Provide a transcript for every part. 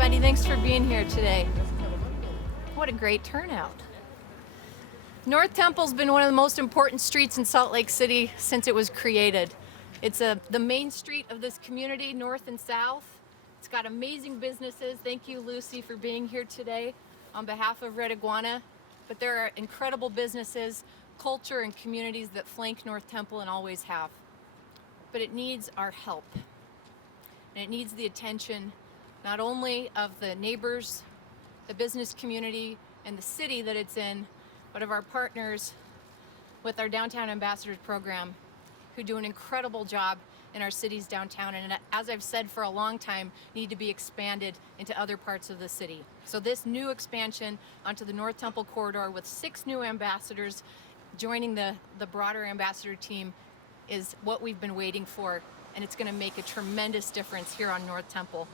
everybody. Thanks for being here today. What a great turnout. North Temple's been one of the most important streets in Salt Lake City since it was created. It's the main street of this community, north and south. It's got amazing businesses. Thank you, Lucy, for being here today on behalf of Red Iguana. But there are incredible businesses, culture, and communities that flank North Temple and always have. But it needs our help. And it needs the attention not only of the neighbors, the business community, and the city that it's in, but of our partners with our Downtown Ambassadors program, who do an incredible job in our city's downtown, and as I've said for a long time, need to be expanded into other parts of the city. So this new expansion onto the North Temple corridor with 6 new ambassadors joining the broader ambassador team is what we've been waiting for, and it's going to make a tremendous difference here on North Temple.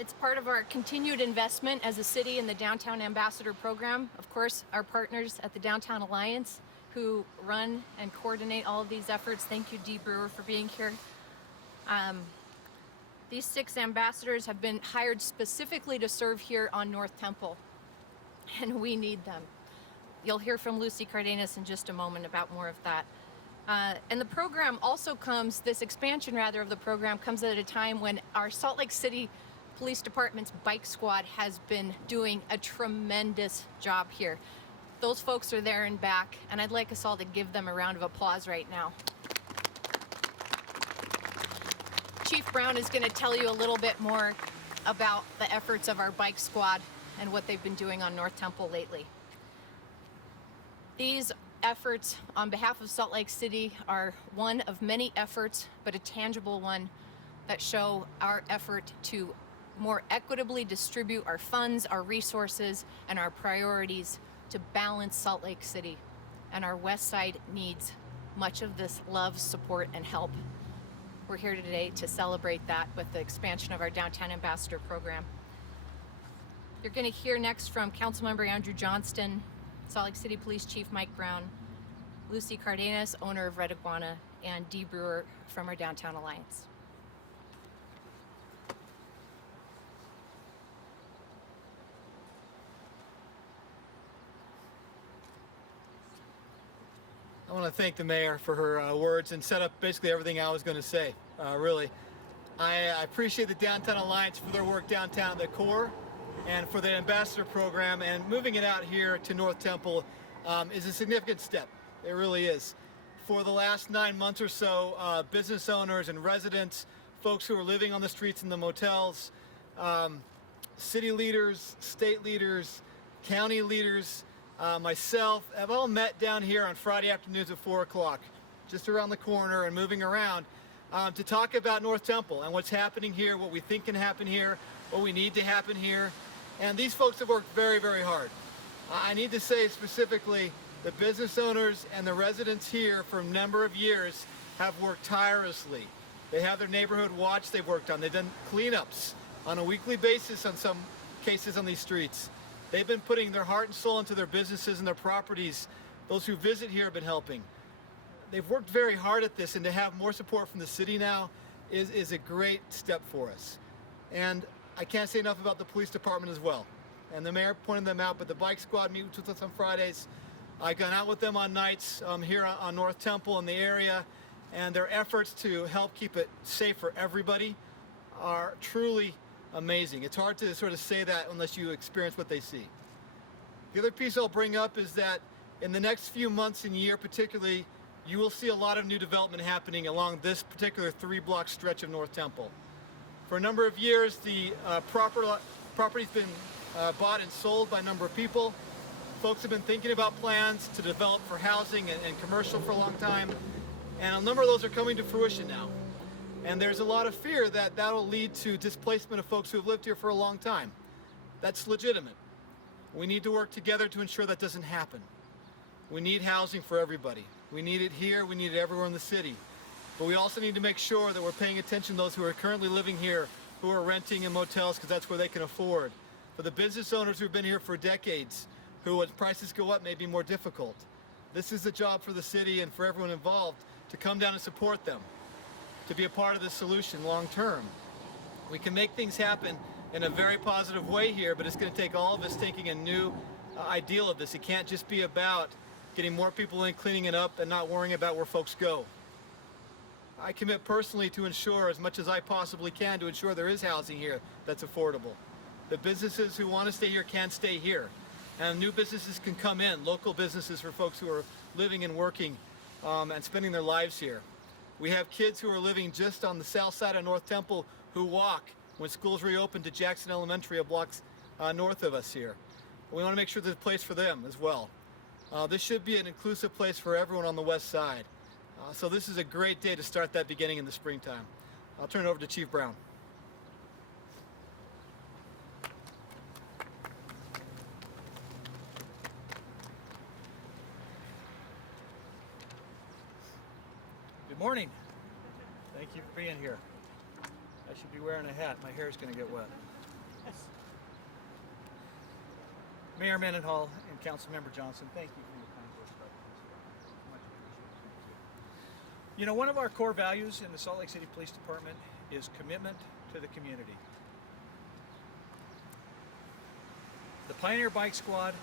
It's part of our continued investment as a city in the Downtown Ambassador program. Of course, our partners at the Downtown Alliance, who run and coordinate all of these efforts. Thank you, Dee Brewer, for being here. These 6 ambassadors have been hired specifically to serve here on North Temple, and we need them. You'll hear from Lucy Cardenas in just a moment about more of that. And the program also comes, this expansion rather of the program comes at a time when our Salt Lake City Police Department's bike squad has been doing a tremendous job here. Those folks are there and back, and I'd like us all to give them a round of applause right now. Chief Brown is going to tell you a little bit more about the efforts of our bike squad and what they've been doing on North Temple lately. These efforts on behalf of Salt Lake City are one of many efforts, but a tangible one that show our effort to more equitably distribute our funds, our resources, and our priorities to balance Salt Lake City. And our West Side needs much of this love, support, and help. We're here today to celebrate that with the expansion of our Downtown Ambassador program. You're going to hear next from Councilmember Andrew Johnston, Salt Lake City Police Chief Mike Brown, Lucy Cardenas, owner of Red Iguana, and Dee Brewer from our Downtown Alliance. I want to thank the mayor for her words and set up basically everything I was going to say, really. I appreciate the Downtown Alliance for their work downtown at the core and for the ambassador program, and moving it out here to North Temple is a significant step. It really is. For the last 9 months or so, business owners and residents, folks who are living on the streets and the motels, city leaders, state leaders, county leaders, myself have all met down here on Friday afternoons at 4 o'clock, just around the corner and moving around, to talk about North Temple and what's happening here, what we think can happen here, what we need to happen here. And these folks have worked very, very hard. I need to say specifically, the business owners and the residents here for a number of years have worked tirelessly. They have their neighborhood watch they've worked on. They've done cleanups on a weekly basis on some cases on these streets. They've been putting their heart and soul into their businesses and their properties. Those who visit here have been helping. They've worked very hard at this, and to have more support from the city now is a great step for us. And I can't say enough about the police department as well. And the mayor pointed them out, but the bike squad meets with us on Fridays. I've gone out with them on nights here on North Temple in the area, and their efforts to help keep it safe for everybody are truly amazing. It's hard to sort of say that unless you experience what they see. The other piece I'll bring up is that in the next few months and year particularly, you will see a lot of new development happening along this particular 3-block stretch of North Temple. For a number of years, the property's been bought and sold by a number of people. Folks have been thinking about plans to develop for housing and commercial for a long time, and a number of those are coming to fruition now. And there's a lot of fear that that'll lead to displacement of folks who have lived here for a long time. That's legitimate. We need to work together to ensure that doesn't happen. We need housing for everybody. We need it here, we need it everywhere in the city. But we also need to make sure that we're paying attention to those who are currently living here, who are renting in motels because that's where they can afford. For the business owners who've been here for decades, who as prices go up may be more difficult. This is a job for the city and for everyone involved to come down and support them, to be a part of the solution long term. We can make things happen in a very positive way here, but it's going to take all of us thinking a new ideal of this. It can't just be about getting more people in, cleaning it up, and not worrying about where folks go. I commit personally to ensure as much as I possibly can to ensure there is housing here that's affordable. The businesses who want to stay here can stay here. And new businesses can come in, local businesses for folks who are living and working and spending their lives here. We have kids who are living just on the south side of North Temple who walk when schools reopen to Jackson Elementary, a block north of us here. We want to make sure there's a place for them as well. This should be an inclusive place for everyone on the west side. So this is a great day to start that beginning in the springtime. I'll turn it over to Chief Brown. Good morning. Thank you for being here. I should be wearing a hat. My hair's going to get wet. Mayor Mendenhall and Councilmember Johnston, thank you for your kind words about this. Much appreciated. You know, one of our core values in the Salt Lake City Police Department is commitment to the community. The Pioneer Bike Squad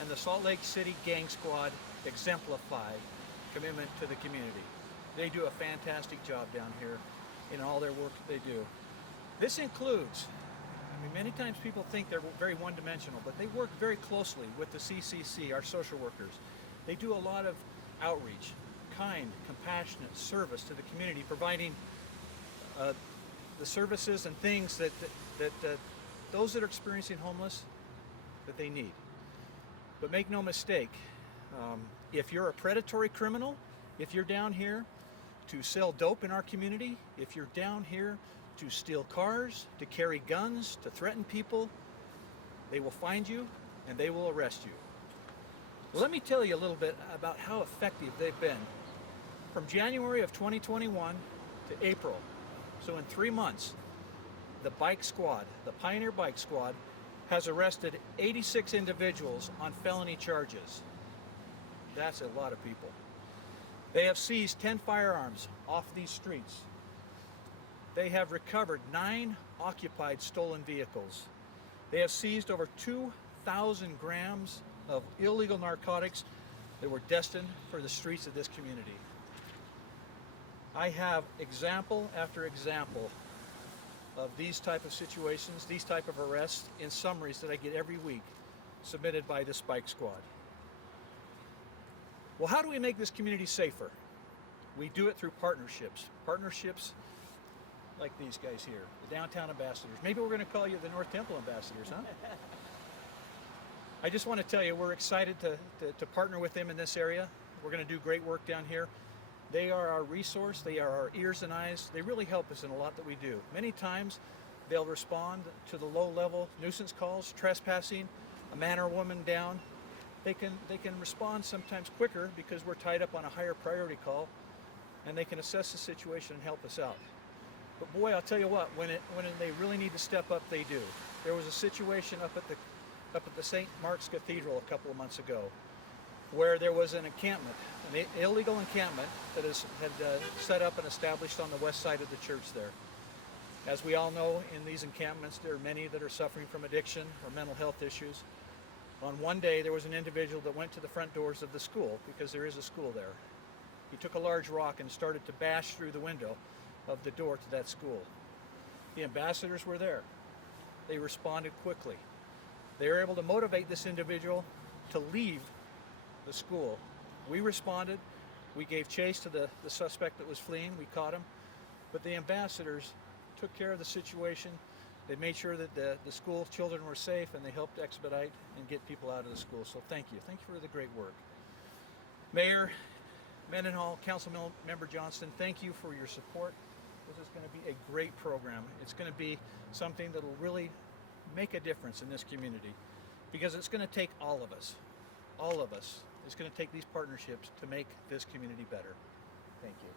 and the Salt Lake City Gang Squad exemplify commitment to the community. They do a fantastic job down here in all their work that they do. This includes, I mean, many times people think they're very one-dimensional, but they work very closely with the CCC, our social workers. They do a lot of outreach, kind, compassionate service to the community, providing the services and things that those that are experiencing homeless, that they need. But make no mistake, if you're a predatory criminal, if you're down here to sell dope in our community, if you're down here to steal cars, to carry guns, to threaten people, they will find you and they will arrest you. Well, let me tell you a little bit about how effective they've been. From January of 2021 to April, so in 3 months, the Bike Squad, the Pioneer Bike Squad, has arrested 86 individuals on felony charges. That's a lot of people. They have seized 10 firearms off these streets. They have recovered 9 occupied stolen vehicles. They have seized over 2,000 grams of illegal narcotics that were destined for the streets of this community. I have example after example of these type of situations, these type of arrests in summaries that I get every week submitted by this Bike Squad. Well, how do we make this community safer? We do it through partnerships. Partnerships like these guys here, the Downtown Ambassadors. Maybe we're going to call you the North Temple Ambassadors, huh? I just want to tell you, we're excited to partner with them in this area. We're going to do great work down here. They are our resource. They are our ears and eyes. They really help us in a lot that we do. Many times, they'll respond to the low-level nuisance calls, trespassing, a man or woman down. They can respond sometimes quicker because we're tied up on a higher priority call, and they can assess the situation and help us out. But boy, I'll tell you what, when they really need to step up, they do. There was a situation up at the St. Mark's Cathedral a couple of months ago, where there was an encampment, an illegal encampment that had set up and established on the west side of the church there. As we all know, in these encampments, there are many that are suffering from addiction or mental health issues. On one day, there was an individual that went to the front doors of the school, because there is a school there. He took a large rock and started to bash through the window of the door to that school. The ambassadors were there. They responded quickly. They were able to motivate this individual to leave the school. We responded. We gave chase to the suspect that was fleeing. We caught him. But the ambassadors took care of the situation. They made sure that the school children were safe, and they helped expedite and get people out of the school. So thank you. Thank you for the great work. Mayor Mendenhall, Councilmember Johnston, thank you for your support. This is going to be a great program. It's going to be something that will really make a difference in this community, because it's going to take all of us. All of us. It's going to take these partnerships to make this community better. Thank you.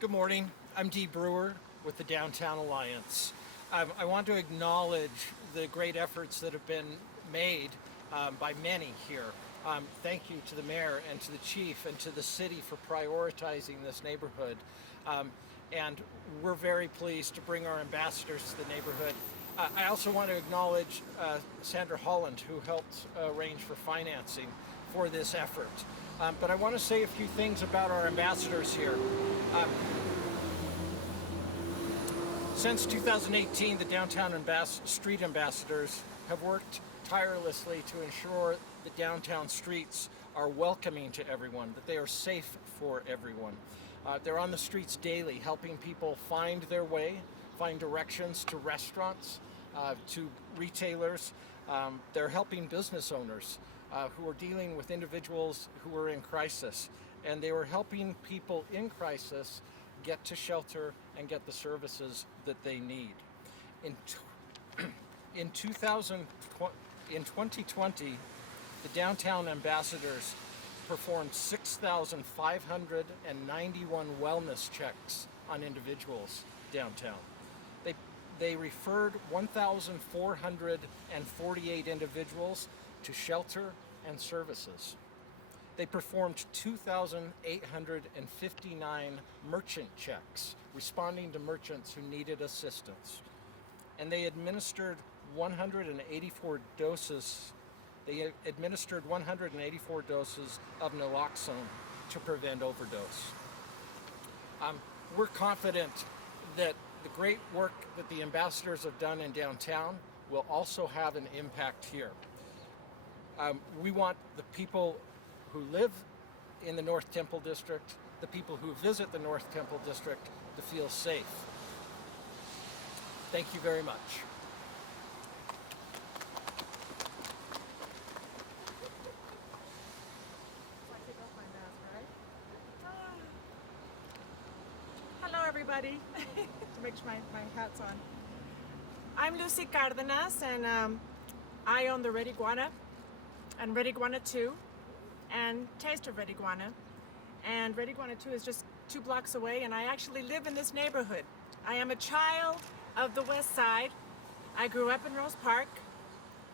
Good morning. I'm Dee Brewer with the Downtown Alliance. I want to acknowledge the great efforts that have been made by many here. Thank you to the mayor and to the chief and to the city for prioritizing this neighborhood. And we're very pleased to bring our ambassadors to the neighborhood. I also want to acknowledge Sandra Holland, who helped arrange for financing for this effort. But I want to say a few things about our ambassadors here. Since 2018, the Downtown Street Ambassadors have worked tirelessly to ensure the downtown streets are welcoming to everyone, that they are safe for everyone. They're on the streets daily, helping people find their way, find directions to restaurants, to retailers. They're helping business owners who are dealing with individuals who are in crisis. And they were helping people in crisis get to shelter and get the services that they need. In 2020, the Downtown Ambassadors performed 6,591 wellness checks on individuals downtown. They referred 1,448 individuals to shelter and services. They performed 2,859 merchant checks, responding to merchants who needed assistance. And they administered 184 doses. They administered 184 doses of naloxone to prevent overdose. We're confident that the great work that the ambassadors have done in downtown will also have an impact here. We want the people who live in the North Temple District, the people who visit the North Temple District, to feel safe. Thank you very much. Hello everybody. To make sure my hat's on. I'm Lucy Cardenas, and I own the Red Iguana and Red Iguana 2 and Taste of Red Iguana. And Red Iguana 2 is just 2 blocks away, and I actually live in this neighborhood. I am a child of the West Side. I grew up in Rose Park.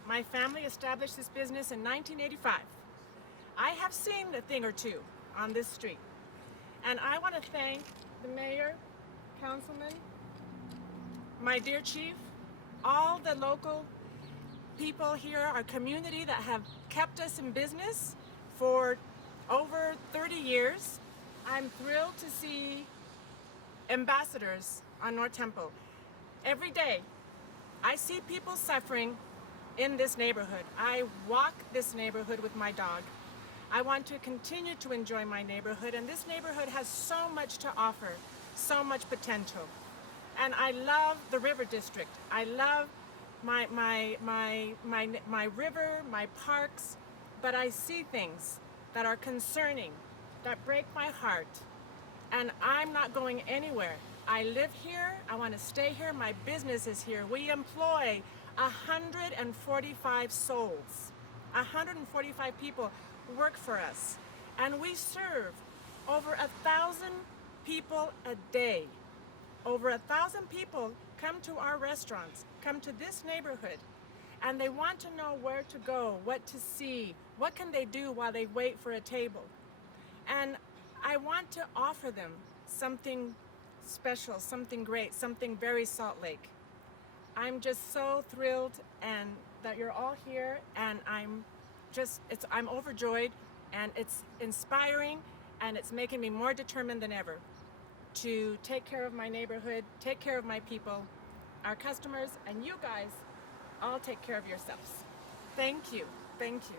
My family established this business in 1985. I have seen a thing or two on this street, and I want to thank the mayor, councilman, my dear chief, all the local people here, our community that have kept us in business for over 30 years. I'm thrilled to see ambassadors on North Temple. Every day, I see people suffering in this neighborhood. I walk this neighborhood with my dog. I want to continue to enjoy my neighborhood, and this neighborhood has so much to offer, so much potential. And I love the River District. I love my river, my parks, but I see things that are concerning, that break my heart, and I'm not going anywhere. I live here, I want to stay here, my business is here. We employ 145 souls. 145 people work for us, and we serve over 1,000 people a day. Over 1,000 people come to our restaurants, come to this neighborhood, and they want to know where to go, what to see, what can they do while they wait for a table. And I want to offer them something special, something great, something very Salt Lake. I'm just so thrilled and that you're all here, and I'm overjoyed, and it's inspiring, and it's making me more determined than ever to take care of my neighborhood, take care of my people, our customers, and you guys all take care of yourselves. Thank you. Thank you.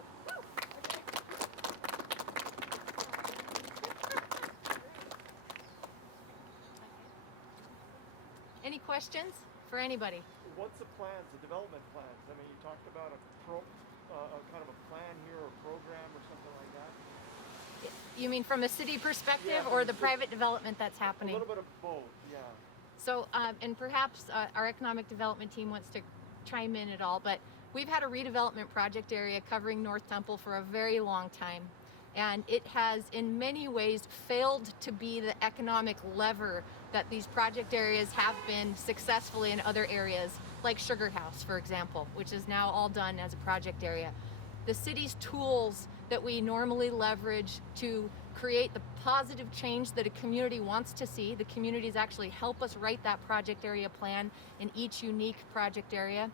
Any questions for anybody? What's the plans, the development plans? I mean, you talked about a kind of a plan here, or program, or something like that. You mean from a city perspective, Yeah, or from the the private development that's A happening? little bit of both, yeah. So, and perhaps our economic development team wants to chime in at all, but we've had a redevelopment project area covering North Temple for a very long time. And it has in many ways failed to be the economic lever that these project areas have been successfully in other areas, like Sugar House, for example, which is now all done as a project area. the city's tools that we normally leverage to create the positive change that a community wants to see. The communities actually help us write that project area plan in each unique project area.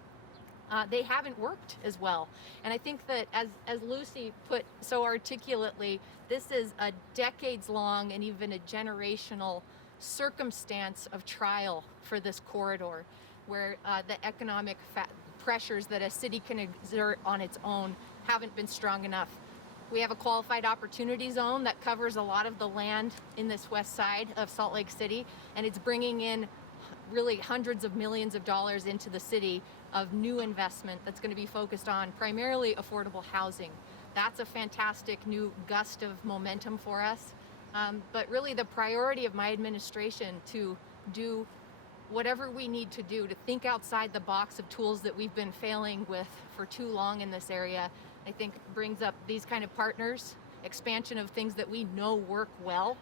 They haven't worked as well. And I think that as Lucy put so articulately, this is a decades long and even a generational circumstance of trial for this corridor, where the economic pressures that a city can exert on its own haven't been strong enough. We have a qualified opportunity zone that covers a lot of the land in this west side of Salt Lake City, and it's bringing in really hundreds of millions of dollars into the city of new investment that's going to be focused on primarily affordable housing. That's a fantastic new gust of momentum for us. But really the priority of my administration to do whatever we need to do to think outside the box of tools that we've been failing with for too long in this area, I think brings up these kind of partners, expansion of things that we know work well.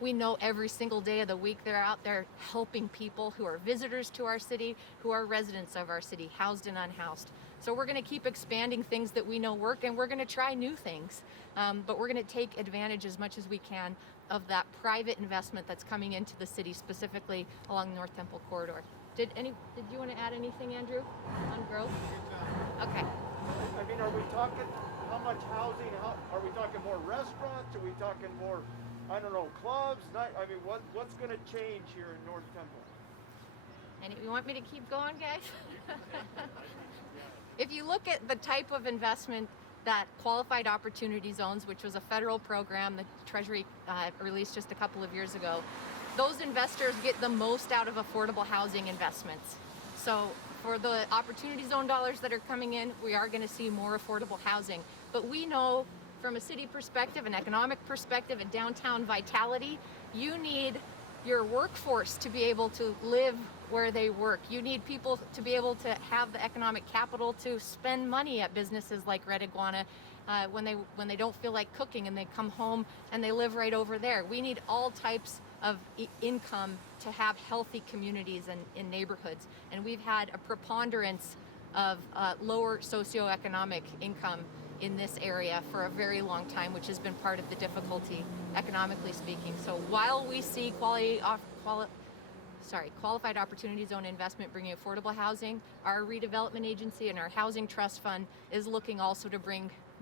We know every single day of the week they're out there helping people who are visitors to our city, who are residents of our city, housed and unhoused. So we're going to keep expanding things that we know work, and we're going to try new things. But we're going to take advantage as much as we can of that private investment that's coming into the city, specifically along the North Temple corridor. Did you want to add anything, Andrew, on growth? Okay. I mean, are we talking how much housing? Are we talking more restaurants? Are we talking more, I don't know, clubs? What's going to change here in North Temple? And you want me to keep going, guys? If you look at the type of investment that qualified opportunity zones, which was a federal program the Treasury released just a couple of years ago, those investors get the most out of affordable housing investments. So for the opportunity zone dollars that are coming in, we are going to see more affordable housing. But we know from a city perspective, an economic perspective, a downtown vitality, you need your workforce to be able to live where they work. You need people to be able to have the economic capital to spend money at businesses like Red Iguana when they don't feel like cooking and they come home and they live right over there. We need all types of income to have healthy communities and in neighborhoods. And we've had a preponderance of lower socioeconomic income in this area for a very long time, which has been part of the difficulty economically speaking. So while we see qualified opportunity zone investment bringing affordable housing, our redevelopment agency and our housing trust fund is looking also to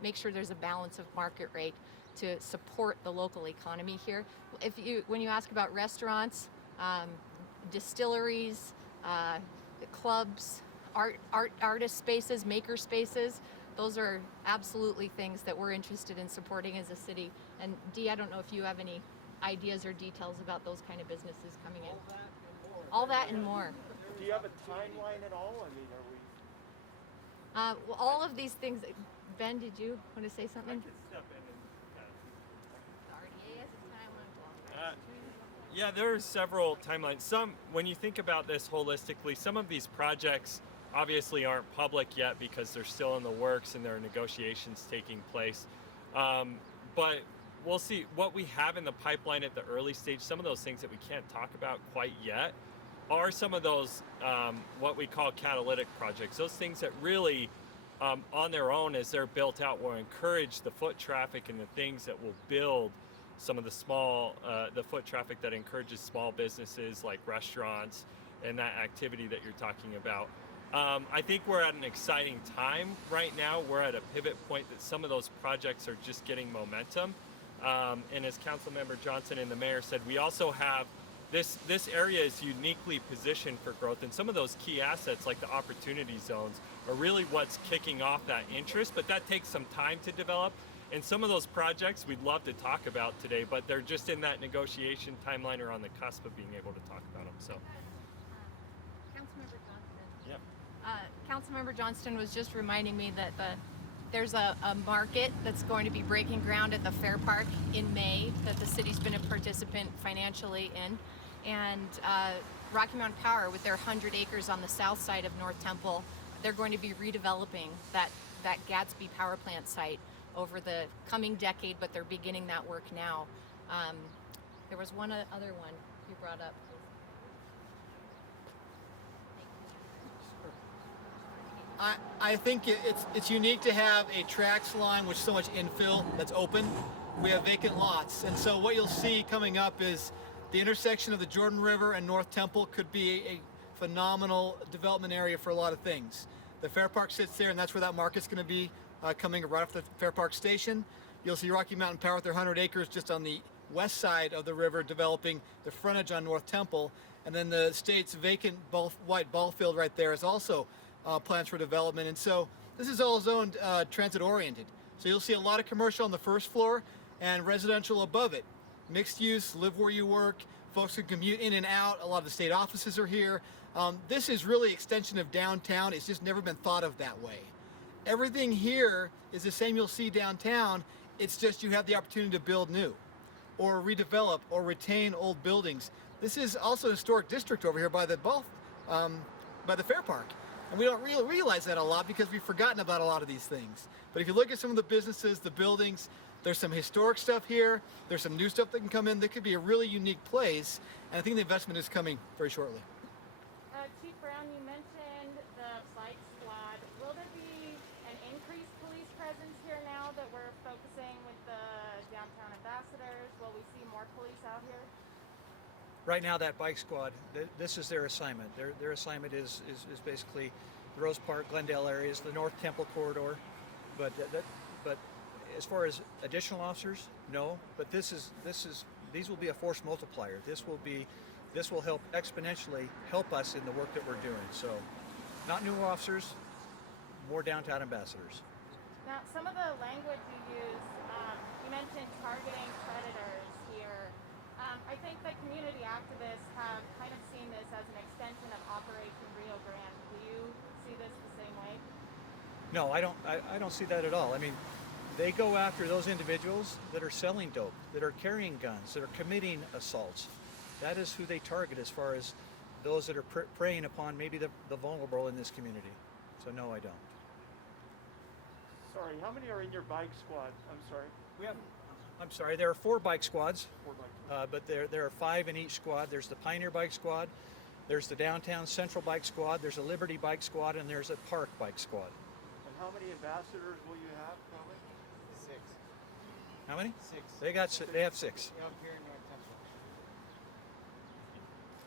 make sure there's a balance of market rate to support the local economy here. When you ask about restaurants, distilleries, clubs, artist spaces, maker spaces, those are absolutely things that we're interested in supporting as a city. And Dee, I don't know if you have any ideas or details about those kind of businesses coming in. All that and more. Do you have a timeline at all? I mean, are we? Well, all of these things. Ben, did you want to say something? Yeah, there are several timelines. When you think about this holistically, some of these projects obviously aren't public yet because they're still in the works and there are negotiations taking place. But we'll see what we have in the pipeline at the early stage. Some of those things that we can't talk about quite yet are some of those what we call catalytic projects. Those things that really on their own, as they're built out, will encourage the foot traffic and the things that will build some of the foot traffic that encourages small businesses like restaurants and that activity that you're talking about. I think we're at an exciting time right now. We're at a pivot point that some of those projects are just getting momentum. And as Councilmember Johnston and the mayor said, we also have this area is uniquely positioned for growth, and some of those key assets like the opportunity zones are really what's kicking off that interest, but that takes some time to develop. And some of those projects we'd love to talk about today, but they're just in that negotiation timeline or on the cusp of being able to talk about them. So, Councilmember Johnston. yeah. Councilmember Johnston was just reminding me that there's a market that's going to be breaking ground at the Fair Park in May that the city's been a participant financially in. And Rocky Mountain Power, with their 100 acres on the south side of North Temple, they're going to be redeveloping that Gatsby power plant site over the coming decade, but they're beginning that work now. There was one other one you brought up. I think it's unique to have a tracks line with so much infill that's open. We have vacant lots, and so what you'll see coming up is the intersection of the Jordan River and North Temple could be a phenomenal development area for a lot of things. The Fair Park sits there, and that's where that market's going to be coming right off the Fair Park station. You'll see Rocky Mountain Power with their 100 acres just on the west side of the river developing the frontage on North Temple, and then the state's vacant white ball field right there is also plans for development. And so this is all zoned transit oriented. So you'll see a lot of commercial on the first floor and residential above it. Mixed use, live where you work, folks can commute in and out. A lot of the state offices are here. This is really extension of downtown. It's just never been thought of that way. Everything here is the same you'll see downtown. It's just you have the opportunity to build new or redevelop or retain old buildings. This is also a historic district over here by the Fair Park. And we don't really realize that a lot because we've forgotten about a lot of these things. But if you look at some of the businesses, the buildings, there's some historic stuff here. There's some new stuff that can come in. That could be a really unique place. And I think the investment is coming very shortly. Chief Brown, you mentioned the bike squad. Will there be an increased police presence here now that we're focusing with the downtown ambassadors? Will we see more police out here? Right now, that bike squad, this is their assignment. Their assignment is basically the Rose Park, Glendale areas, the North Temple corridor. But as far as additional officers, no. But these will be a force multiplier. This will help exponentially help us in the work that we're doing. So, not new officers, more downtown ambassadors. Now, some of the language you use, you mentioned targeting predators here. I think that community activists have kind of seen this as an extension of Operation Rio Grande. Do you see this the same way? No, I don't see that at all. I mean, they go after those individuals that are selling dope, that are carrying guns, that are committing assaults. That is who they target as far as those that are preying upon maybe the vulnerable in this community. So no, I don't. Sorry, how many are in your bike squad? I'm sorry. I'm sorry, there are 4 bike squads, 4 bike squads. but there are 5 in each squad. There's the Pioneer Bike Squad, there's the Downtown Central Bike Squad, there's a Liberty Bike Squad, and there's a Park Bike Squad. And how many ambassadors will you have, probably? 6. How many? 6. They have 6. Yeah, I'm here in North Temple.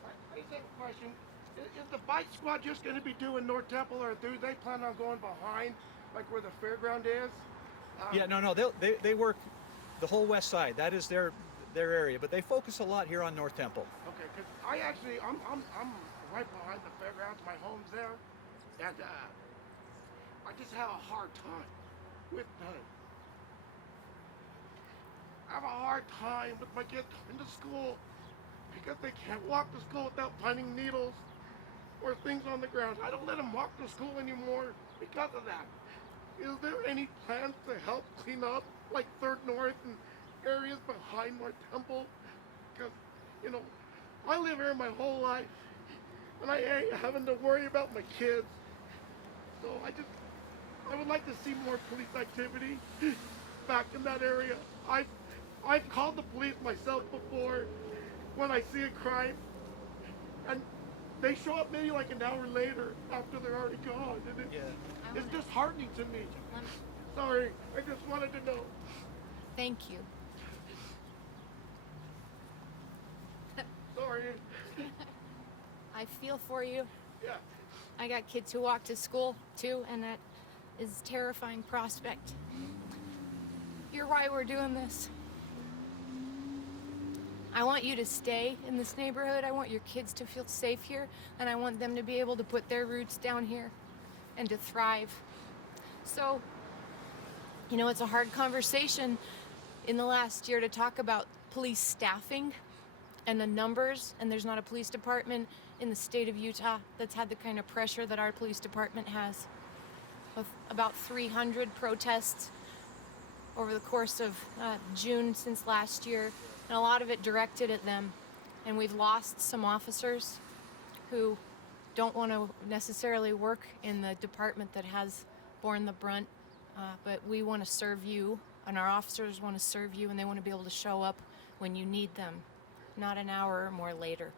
I just have a question. Is the bike squad just going to be doing North Temple, or do they plan on going behind, like where the fairground is? Yeah, no, they work the whole west side. That is their area, but they focus a lot here on North Temple. Okay, because I'm right behind the fairgrounds. My home's there, and I just have a hard time with I have a hard time with my kids going to school because they can't walk to school without finding needles or things on the ground. I don't let them walk to school anymore because of that. Is there any plans to help clean up like 3rd North and areas behind North Temple? Because, I live here my whole life and I ain't having to worry about my kids. So I would like to see more police activity back in that area. I've called the police myself before when I see a crime, and they show up maybe like an hour later after they're already gone, and it's disheartening to me. Sorry, I just wanted to know. Thank you. Sorry. I feel for you. Yeah. I got kids who walk to school too, and that is a terrifying prospect. You're why we're doing this. I want you to stay in this neighborhood. I want your kids to feel safe here, and I want them to be able to put their roots down here and to thrive. So, it's a hard conversation in the last year to talk about police staffing and the numbers, and there's not a police department in the state of Utah that's had the kind of pressure that our police department has. With about 300 protests over the course of June since last year, and a lot of it directed at them. And we've lost some officers who don't want to necessarily work in the department that has borne the brunt, but we want to serve you, and our officers want to serve you, and they want to be able to show up when you need them, not an hour or more later.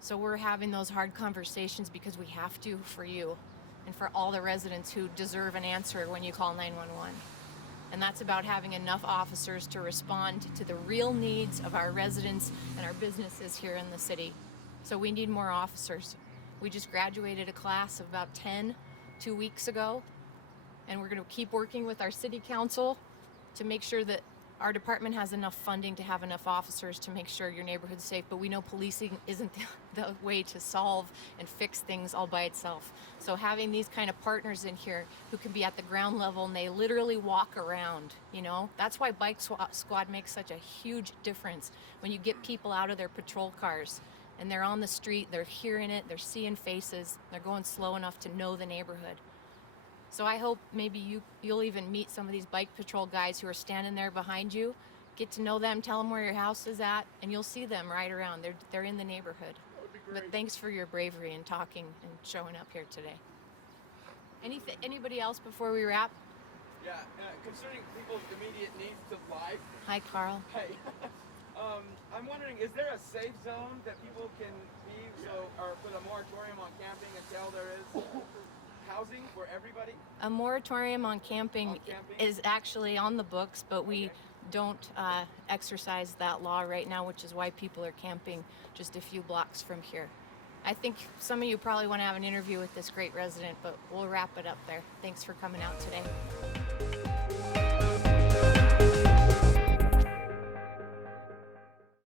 So we're having those hard conversations because we have to for you. and for all the residents who deserve an answer when you call 911. And that's about having enough officers to respond to the real needs of our residents and our businesses here in the city. So we need more officers. We just graduated a class of about 10 2 weeks ago, and we're going to keep working with our city council to make sure that our department has enough funding to have enough officers to make sure your neighborhood's safe. But we know policing isn't the way to solve and fix things all by itself. So having these kind of partners in here who can be at the ground level and they literally walk around, you know, that's why Bike Squad makes such a huge difference. When you get people out of their patrol cars and they're on the street, they're hearing it, they're seeing faces, they're going slow enough to know the neighborhood. So I hope maybe you'll even meet some of these bike patrol guys who are standing there behind you, get to know them, tell them where your house is at, and you'll see them ride around. They're in the neighborhood. That would be great. But thanks for your bravery and talking and showing up here today. Anybody else before we wrap? Yeah, concerning people's immediate needs to life. Hi, Carl. Hey, I'm wondering, is there a safe zone that people can be, or put a moratorium on camping until there is housing for everybody? A moratorium on camping is actually on the books, but we don't exercise that law right now, which is why people are camping just a few blocks from here. I think some of you probably want to have an interview with this great resident, but we'll wrap it up there. Thanks for coming out today.